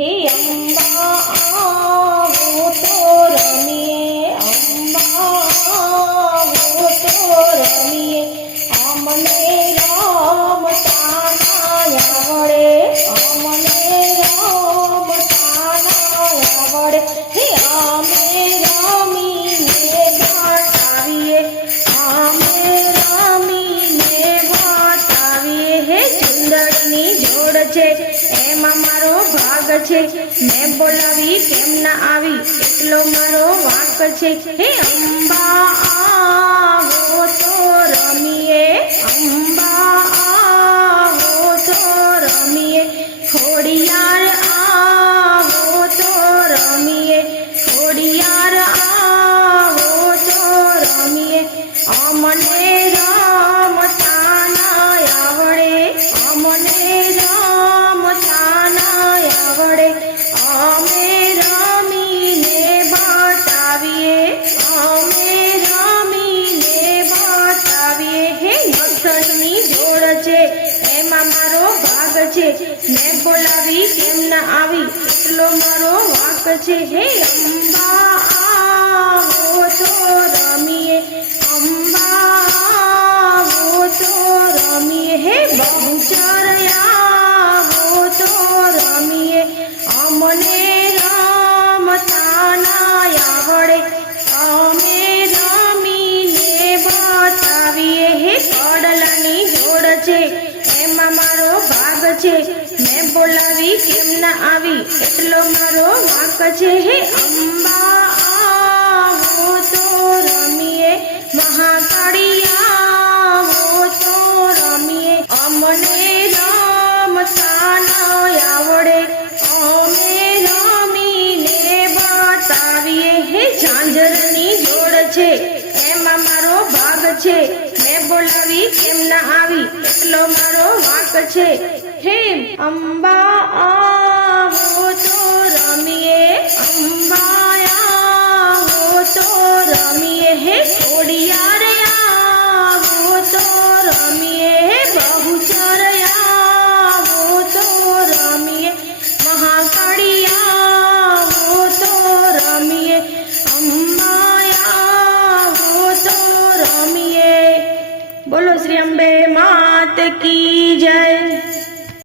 હે અંબા આવો તો રમીએ, અંબા આવો તો રમીએ, અમને રમતા ના આવડે, અમને રમતા ના આવડે, હે અમે રમીને બતાવીએ, અમે રમીને બતાવીએ, હે ચુંદડીની જોડ છે એમાં મારો ભાગ છે, મેં બોલાવી કેમ ના આવી એટલો મારો વાંક છે, હે અંબા આવો તો રમીએ, અંબા આવો તો રમીએ, ખોડિયાર આવો તો રમીએ, ખોડિયાર આવો તો રમીએ, અમને રમતા ના આવડે, અમને રમતા ના આવડે, અમે રમીને બતાવીએ, અમે રમીને બતાવીએ, હે નથની જોડ છે એમાં મારો ભાગ છે, મેં બોલાવી કેમ ના આવી એટલો મારો વાંક છે, હે અંબા આવો તો રમીએ, અંબા આવો તો રમીએ, હે બહુચર આવો તો રમીએ, અમને રમતા ના આવડે, અમે રમીને બતાવીએ, હે કડલાની જોડ છે એમાં મારો ભાગ છે, મેં બોલાવી કેમ ના આવી એટલો મારો વાંક છે, હે અંબા આવો તો રમીએ, મહાકાળી આવો તો રમીએ, અમને રમતા ના આવડે, અમે રમીને બતાવીએ, હે ઝાંઝરની જોડ છે એમાં મારો ભાગ છે, મેં બોલાવી કેમ ના આવી એટલો મારો વાંક છે, હે અંબા આવો તો રમીએ, અંબા